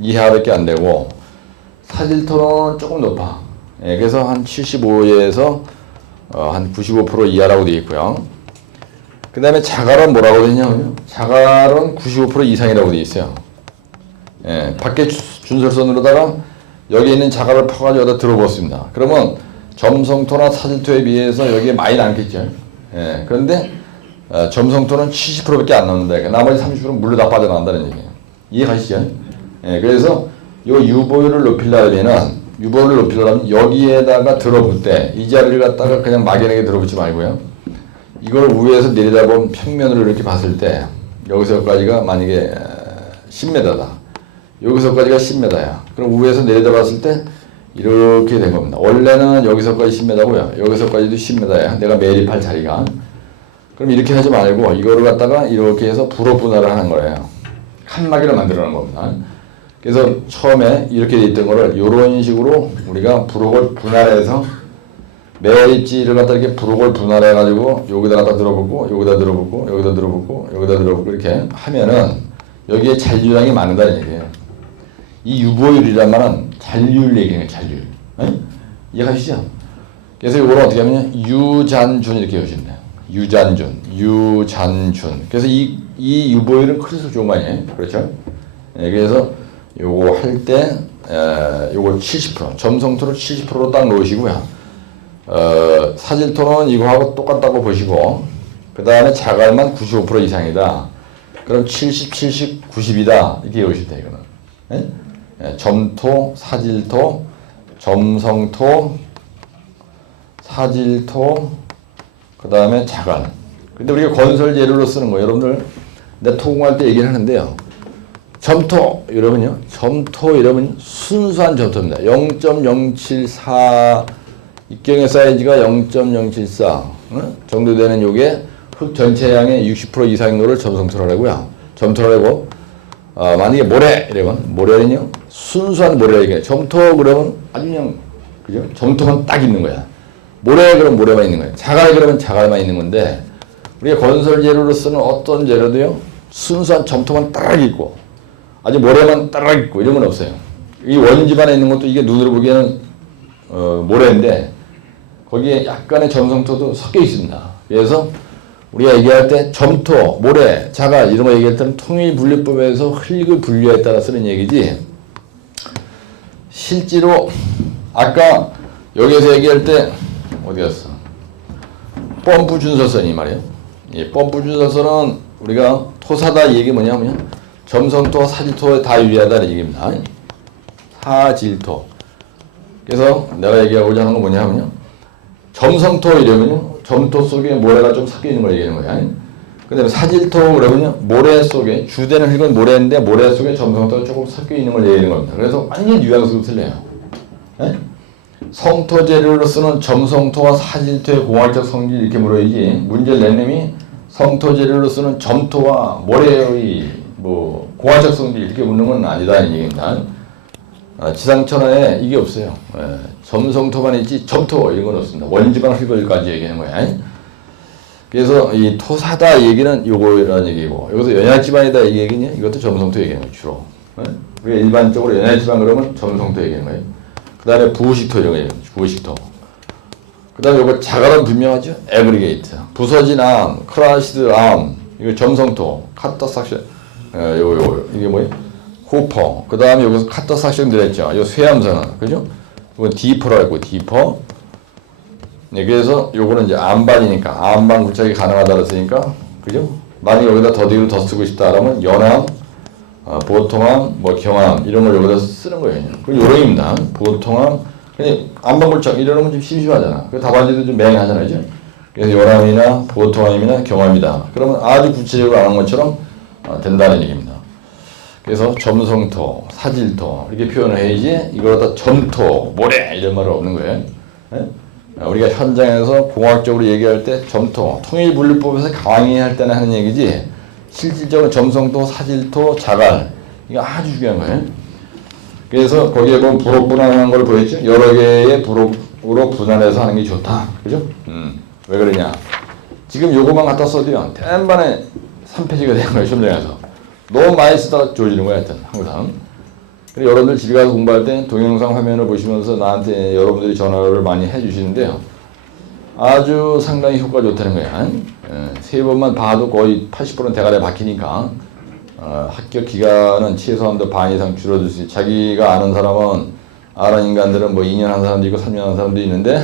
이하밖에 안 되고, 사질토는 조금 높아. 그래서 한 75에서 한 95% 이하라고 되어 있고요. 그 다음에 자갈은 뭐라고 되냐면요. 자갈은 95% 이상이라고 되어 있어요. 예, 밖에 준설선으로다가 여기 있는 자갈을 퍼가지고 여기다 들어부었습니다. 그러면 점성토나 사질토에 비해서 여기에 많이 남겠죠. 예, 그런데 점성토는 70%밖에 안 남는다. 나머지 30%는 물로 다 빠져나간다는 얘기예요. 이해가시죠? 예, 그래서 요 유보율을 높이려면 여기에다가 들어볼 때 이 자리를 갖다가 그냥 막연하게 들어붙지 말고요. 이걸 위에서 내려다본 평면으로 이렇게 봤을 때 여기서까지가 만약에 10m다. 여기서까지가 10m야. 그럼 위에서 내려다봤을 때 이렇게 된 겁니다. 원래는 여기서까지 10m고요. 여기서까지도 10m야. 내가 매립할 자리가. 그럼 이렇게 하지 말고 이거를 갖다가 이렇게 해서 불호 분할을 하는 거예요. 칸막이를 만들어내는 겁니다. 그래서 처음에 이렇게 돼 있던 거를 이런 식으로 우리가 부록을 분할해서 매립지를 갖다 이렇게 부록을 분할해 가지고 여기다 갖다 들어보고 여기다 들어보고 여기다 들어보고 여기다 들어보고 이렇게 하면은 여기에 잔류량이 많다는 얘기예요. 이 유보율이란 말은 잔류율 얘기예요. 잔류율. 이해가시죠? 그래서 이거를 어떻게 하면 유잔준 이렇게 외우시면 돼요. 유잔준. 그래서 이 유보율은 그래서 좋은 거 아니에요? 그렇죠? 예, 그래서 요거 할 때 요거 70% 점성토를 70%로 딱 놓으시고요. 사질토는 이거하고 똑같다고 보시고 그 다음에 자갈만 95% 이상이다. 그럼 70, 70, 90이다. 이렇게 외우실 때 이거는. 예? 점토, 사질토, 점성토, 사질토, 그 다음에 자갈. 근데 우리가 건설 재료로 쓰는 거 여러분들 내 토공할 때 얘기를 하는데요. 점토 이러면요. 점토 이러면 순수한 점토입니다. 0.074 입경의 사이즈가 0.074 정도 되는 요게 흙 전체 양의 60% 이상인 거를 점성토라고요. 점토라고 만약에 모래 이러면 모래는요. 순수한 모래라 이게 점토 그러면 아주 그냥 그죠? 점토만 딱 있는 거야. 모래 그러면 모래만 있는 거예요. 자갈 그러면 자갈만 있는 건데 우리가 건설 재료로 쓰는 어떤 재료도요. 순수한 점토만 딱 있고 아주 모래만 딱 있고 이런 건 없어요. 이 원집 안에 있는 것도 이게 눈으로 보기에는 모래인데 거기에 약간의 점성토도 섞여 있습니다. 그래서 우리가 얘기할 때 점토, 모래, 자갈 이런 거 얘기할 때는 통일분류법에서 흙을 분류에 따라 쓰는 얘기지 실제로 아까 여기에서 얘기할 때 어디 갔어? 펌프 준설선이 말이에요. 이 펌프 준설선은 우리가 토사다 이 얘기 뭐냐면 점성토, 사질토에 다 유리하다는 얘기입니다. 사질토. 그래서 내가 얘기하고자 하는 건 뭐냐면요. 점성토 이러면요. 점토 속에 모래가 좀 섞여 있는 걸 얘기하는 거야. 근데 사질토 그러면요. 모래 속에 주되는 흙은 모래인데 모래 속에 점성토가 조금 섞여 있는 걸 얘기하는 겁니다. 그래서 완전 뉘앙스가 틀려요. 성토 재료로 쓰는 점성토와 사질토의 공학적 성질 이렇게 물어야지 문제를 낸 놈이 성토 재료로 쓰는 점토와 모래의 뭐 공학적 성질 이렇게 묻는 건 아니다는 얘기입니다. 지상천하에 이게 없어요. 점성토만 있지 점토 이런 건 없습니다. 원지방 흙을까지 얘기하는 거야. 그래서 이 토사다 얘기는 요거라는 얘기고 여기서 연약지방이다 이 얘기냐 이것도 점성토 얘기하는 거예요. 주로. 우리가 일반적으로 연약지방 그러면 점성토 얘기하는 거예요. 그 다음에 부식토 이런 거 얘기해요. 부식토. 그 다음에 요거 자갈은 분명하죠. 에그리게이트. 부서진 암, 크라시드 암, 이거 점성토, 카터 삭션, 이게 뭐예요? 호퍼. 그 다음에 여기서 카터 삭션 들었죠. 요 쇠암선은, 그죠? 이건 디퍼라고 했고, 디퍼. 네, 그래서 요거는 이제 암반이니까, 암반 구착이 가능하다 그랬으니까, 그죠? 만약 여기다 더디로 더 쓰고 싶다 그러면 연암, 보통암, 뭐 경암 이런 걸 여기다 쓰는 거예요. 그 요령입니다. 보통암, 그냥 암반골착 이러면 좀 심심하잖아. 그 답안지도 좀 맹하잖아요, 이제. 그래서 연암이나 보통암이나 경암이다. 그러면 아주 구체적으로 안 한 것처럼 된다는 얘기입니다. 그래서 점성토, 사질토 이렇게 표현을 해야지 이걸 다 점토, 모래 이런 말은 없는 거예요. 우리가 현장에서 공학적으로 얘기할 때 점토, 통일분류법에서 강의할 때는 하는 얘기지 실질적으로 점성토, 사질토, 자갈 이거 아주 중요한 거예요. 그래서 거기에 보면 부록 분할하는 걸 보였죠? 여러 개의 부록으로 분할해서 하는 게 좋다. 그죠? 왜 그러냐? 지금 요거만 갖다 써도요. 대반에 3페이지가 되는 거예요. 시험장에서. 너무 많이 쓰다가 좋아지는 거야. 하여튼 항상. 그리고 여러분들 집에 가서 공부할 때 동영상 화면을 보시면서 나한테 여러분들이 전화를 많이 해주시는데요. 아주 상당히 효과가 좋다는 거야. 3번만 봐도 거의 80%는 대가리에 박히니까 합격 기간은 최소한도 반 이상 줄어들 수 있어요. 자기가 아는 사람은 아는 인간들은 뭐 2년 한 사람도 있고 3년 한 사람도 있는데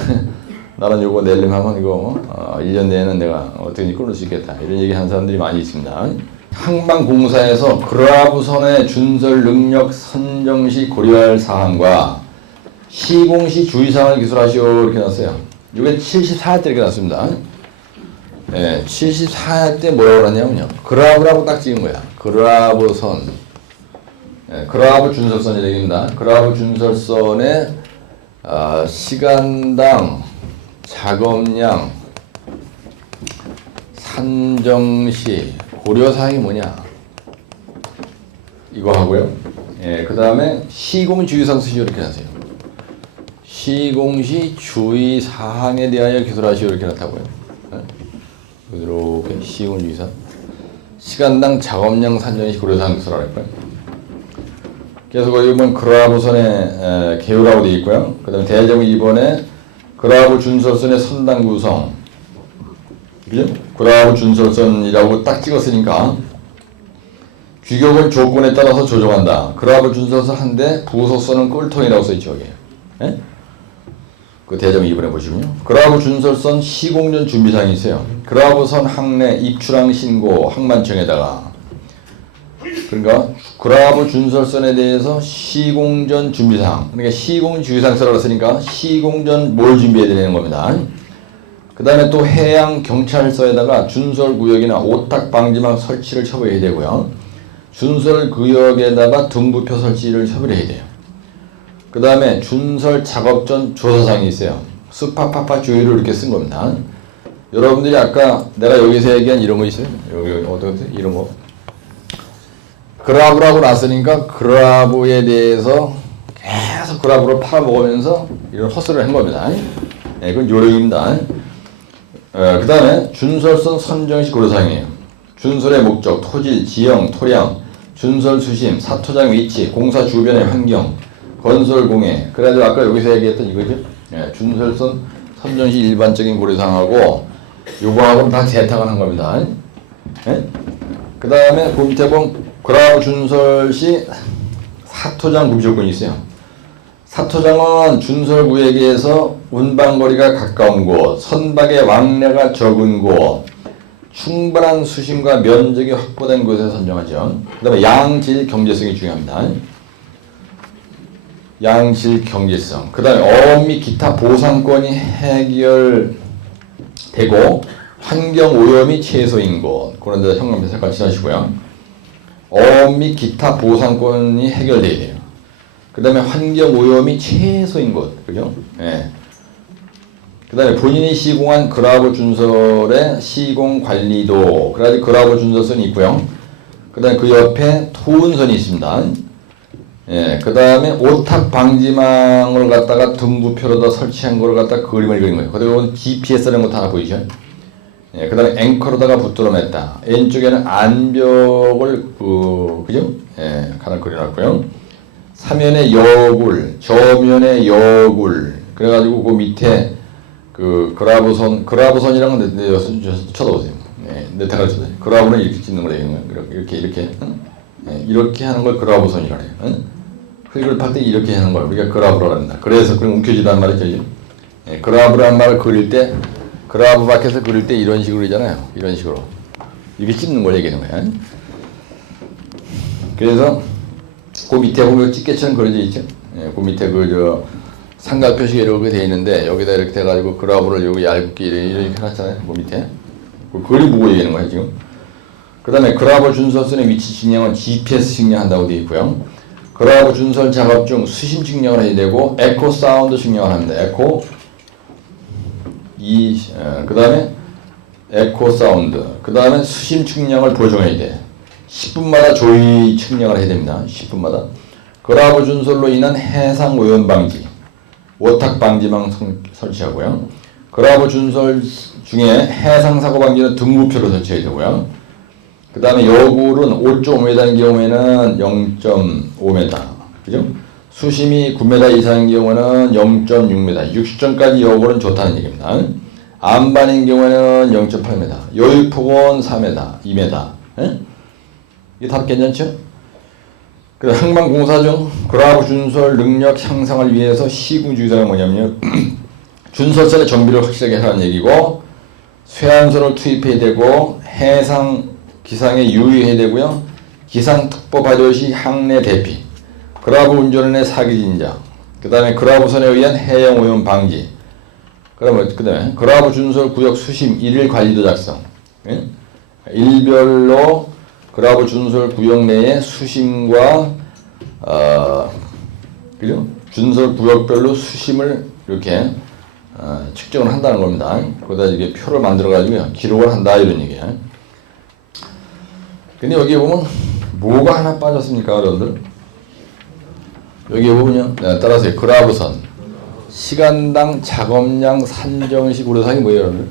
나는 요거 내려면 하면 이거 1년 내에는 내가 어떻게 끊을 수 있겠다 이런 얘기 하는 사람들이 많이 있습니다. 항만공사에서 그라브선의 준설 능력 선정 시 고려할 사항과 시공 시 주의사항을 기술하시오 이렇게 났어요. 이게 74회 때 이렇게 났습니다. 네, 74회 때 뭐라고 그러냐면요. 그라브라고 딱 찍은 거야. 그라브선. 네, 그라브 준설선이 되겠습니다. 그라브 준설선의 시간당 작업량 산정시 고려사항이 뭐냐 이거 하고요. 예, 그 다음에 시공주의사항 쓰시오 이렇게 하세요. 시공시 주의사항에 대하여 기술하시오 이렇게 났다고요. 예? 이렇게 시공주의사항 시간당 작업량 산정시 고려사항 기술하랄 거예요. 그래서 거기 보면 그라브선의 개요라고 되어 있고요. 그 다음에 대제목 2번에 그라브 준설선의 선당 구성, 그죠? 그라브 준설선이라고 딱 찍었으니까 규격을 조건에 따라서 조정한다. 그라브 준설선 한 대, 부속선은 꿀통이라고 써있죠. 여기. 예? 그 대제목 2번에 보시면요. 그라브 준설선 시공전 준비사항이 있어요. 그라브선 항내 입출항 신고 항만청에다가 그러니까 그라브 준설선에 대해서 시공전 준비사항, 그러니까 시공 주의사항 쓰라고 했으니까 시공전 뭘 준비해야 되는 겁니다. 그 다음에 또 해양 경찰서에다가 준설구역이나 오탁 방지망 설치를 처벌해야 되고요. 준설구역에다가 등부표 설치를 처벌해야 돼요. 그 다음에 준설 작업 전 조사사항이 있어요. 스파파파 주의를 이렇게 쓴 겁니다. 여러분들이 아까 내가 여기서 얘기한 이런 거 있어요? 여기 어떻게 이런 거? 그라브라고 났으니까 그라브에 대해서 계속 그라브를 팔아먹으면서 이런 헛소리를 한 겁니다. 네, 그건 요령입니다. 그 다음에 준설선 선정시 고려사항이에요. 준설의 목적, 토지, 지형, 토량, 준설 수심, 사토장 위치, 공사 주변의 환경, 건설 공해. 그래가지고 아까 여기서 얘기했던 이거죠. 네, 준설선 선정시 일반적인 고려사항하고 요거하고는 다 재탕을 한 겁니다. 네? 그 다음에 그 밑에 보면 그라브 준설 시 사토장 구비조건이 있어요. 사토장은 준설구역에서 운반거리가 가까운 곳, 선박의 왕래가 적은 곳, 충분한 수심과 면적이 확보된 곳에 선정하죠. 그 다음에 양질 경제성이 중요합니다. 양질 경제성. 그 다음에 어업 및 기타 보상권이 해결되고 환경 오염이 최소인 곳. 그런 데다 현관표 색깔 칠하시고요. 어업 및 기타 보상권이 해결돼야 돼요. 그 다음에 환경 오염이 최소인 곳. 그죠? 예. 그 다음에 본인이 시공한 그라브 준설의 시공 관리도. 그래가지고 그라브 준설선이 있고요. 그 다음에 그 옆에 토운선이 있습니다. 예. 그 다음에 오탁 방지망을 갖다가 등부표로다 설치한 거를 갖다가 그림을 그린 거예요. 그리고 GPS라는 것도 하나 보이죠? 예, 그 다음에 앵커로다가 붙들어 맸다. 왼쪽에는 안벽을, 그죠? 예, 하나 그려놨고요. 사면에 여굴, 저면에 여굴. 그래가지고 그 밑에 그라브선이라는 건 쳐다보세요. 예, 네타가 쳐다보세요. 그라브는 이렇게 찍는 거예요. 이렇게. 예, 이렇게 하는 걸 그라브선이라 해요. 예? 흙을 팔 때 이렇게 하는 걸 우리가 그라브라고 합니다. 그래서 그럼 움켜쥐다는 말이죠. 예, 그라브라는 말을 그릴 때 그라브 밖에서 그릴 때 이런 식으로 그리잖아요. 이런 식으로. 이렇게 찝는 걸 얘기하는 거야. 그래서 그 밑에 보면 집게처럼 그려져 있죠. 예, 그 밑에 삼각 표시가 이렇게 돼 있는데 여기다 이렇게 돼가지고 그라브를 여기 얇게 이렇게 해놨잖아요. 그 밑에. 그 그림 보고 얘기하는 거예요, 지금. 그 다음에 그라브 준설선의 위치 측량은 GPS 측량한다고 되어 있고요. 그라브 준설 작업 중 수심 측량을 해야 되고 에코 사운드 측량을 합니다. 에코 그 다음에 에코 사운드, 그 다음에 수심 측량을 보정해야 돼. 10분마다 조위 측량을 해야 됩니다. 10분마다. 그라브 준설로 인한 해상 오염 방지, 오탁 방지망 설치하고요. 그라브 준설 중에 해상 사고 방지는 등부표로 설치해야 되고요. 그 다음에 여굴은 5.5m인 경우에는 0.5m, 그죠? 수심이 9m 이상인 경우는 0.6m, 60점까지 여굴은 좋다는 얘기입니다. 안반인 경우에는 0.8m, 여유폭은 4m, 2m. 예? 이게 답 괜찮죠? 그 항만공사 중 그라프 준설 능력 향상을 위해서 시궁주의사가 뭐냐면요. 준설선의 정비를 확실하게 하라는 얘기고, 쇠한선을 투입해야 되고, 해상 기상에 유의해야 되고요. 기상특보 발효 시 항내 대피, 그라브 운전원의 사기 진작, 그 다음에 그라브선에 의한 해양 오염 방지, 그다음에 그라브 준설 구역 수심 일일 관리도 작성, 예? 일별로 그라브 준설 구역 내의 수심과 그죠? 준설 구역별로 수심을 이렇게 측정을 한다는 겁니다. 거기다 이게 표를 만들어 가지고 기록을 한다 이런 얘기야. 근데 여기 보면 뭐가 하나 빠졌습니까, 여러분들? 여기 보면요, 따라서 그라브선 시간당 작업량 산정시 고려사항이 뭐예요, 여러분들?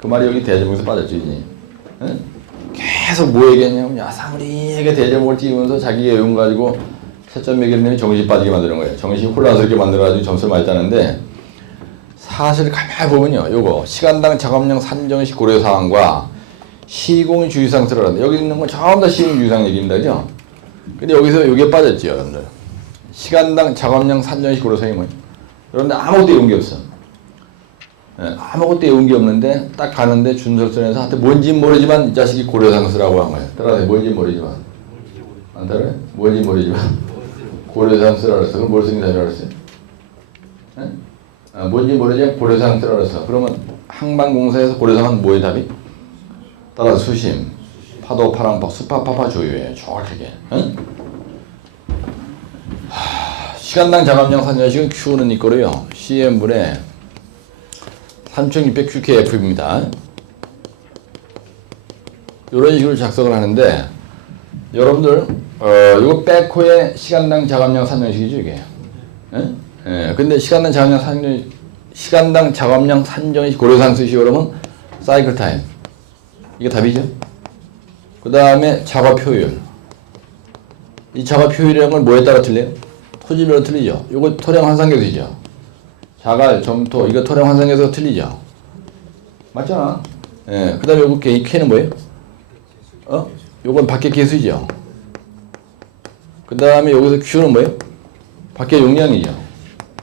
그 말이 여기 대제목에서 빠졌죠, 이제. 예? 계속 뭐 얘기했냐면, 야사무리하게 대제목을 띄우면서 자기 외움 가지고 채점 매기는 정신 빠지게 만드는 거예요. 정신 혼란스럽게 만들어가지고 점수를 많이 따는데, 사실 가만히 보면요, 요거 시간당 작업량 산정시 고려사항과 시공 주의사항 들어가는데, 여기 있는 건 전부 다 시공 주의사항 얘기입니다, 그죠? 근데 여기서 요게 빠졌죠, 여러분들. 시간당 작업량 산정시 고려사항이 뭐예요? 여러분들 아무것도 외운 게 없어. 예, 아무것도 외운 게 없는데 딱 가는데 준설선에서 한테 뭔진 모르지만 이 자식이 고려사항 쓰라고 한 거예요. 따라서 뭔진 모르지만. 안 따라해? 뭔진 모르지만 고려사항 쓰라고 했어. 그럼 뭘 쓰긴다 그랬어요? 예? 뭔진 모르지만 고려사항 쓰라고 했어. 그러면 항만공사에서 고려사항은 뭐의 답이? 따라서 수심, 파도, 파랑박, 수파파파 조유예요. 정확하게. 응? 시간당 작업량 산정식은 Q는 있거든요. CM분의 3600QKF입니다. 이런 식으로 작성을 하는데, 여러분들, 이거 백호의 시간당 작업량 산정식이죠, 이게. 예? 근데 시간당 작업량 산정식 고려사항 쓰시고 그러면 사이클 타임. 이게 답이죠. 그 다음에 작업 효율. 이 작업 효율이라는 건 뭐에 따라 틀려요? 토지별로 틀리죠. 이거 토량 환상계수죠. 자갈, 점토, 이거 토량 환상계수가 틀리죠. 맞잖아. 예. 그 다음에 요거 K는 뭐예요? 요건 밖에 계수죠. 그 다음에 여기서 Q는 뭐예요? 밖에 용량이죠.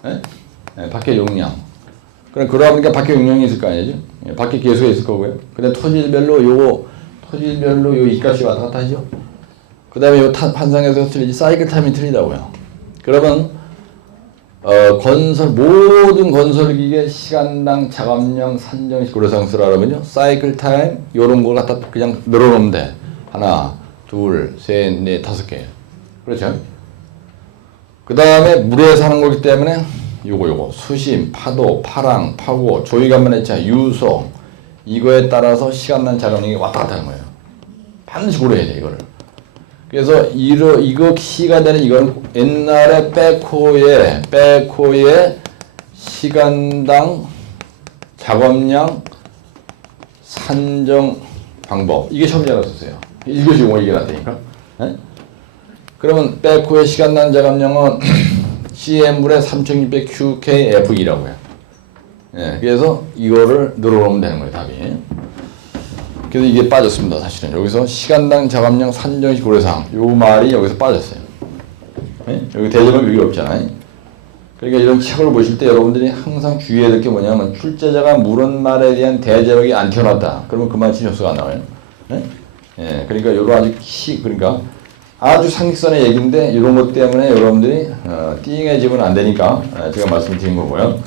예? 예, 밖에 용량. 그럼 그러다 보니까 밖에 용량이 있을 거 아니죠? 예, 밖에 계수가 있을 거고요. 그 다음에 토질별로 요 이값이 왔다 갔다 하죠. 그 다음에 요 환상계수가 틀리지, 사이클 타임이 틀리다고요. 그러면 모든 건설기계 시간당 작업량 산정식 고려사항 쓰라면요, 사이클 타임 요런 걸 갖다 그냥 늘어놓으면 돼. 하나, 둘, 셋, 넷, 5개. 그렇죠? 그 다음에 물에 사는 거기 때문에 요거 수심, 파도, 파랑, 파고, 조이간만 했잖아. 유소, 이거에 따라서 시간당 작업량이 왔다 갔다 하는 거예요. 반드시 고려해야 돼, 이거를. 그래서 이거 키가 되는 이건 옛날에 백호의 시간당 작업량 산정 방법, 이게 처음 알았었어요. 1교시 5 이게 났다니까. 네? 그러면 백호의 시간당 작업량은 CM분의 3600QKF이라고요. 예, 그래서 이거를 늘어놓으면 되는 거예요, 답이. 그래서 이게 빠졌습니다, 사실은. 여기서 시간당 작업량 산정식 고려사항, 요 말이 여기서 빠졌어요. 네? 여기 대제목 여기 없잖아요. 그러니까 이런 책을 보실 때 여러분들이 항상 주의해야 될 게 뭐냐면, 출제자가 물은 말에 대한 대제목이 안 튀어났다. 그러면 그만치 점수가 안 나와요. 네? 예, 그러니까 요런 그러니까 아주 상식선의 얘기인데, 이런 것 때문에 여러분들이 띵해지면 안 되니까 제가 말씀을 드린 거고요.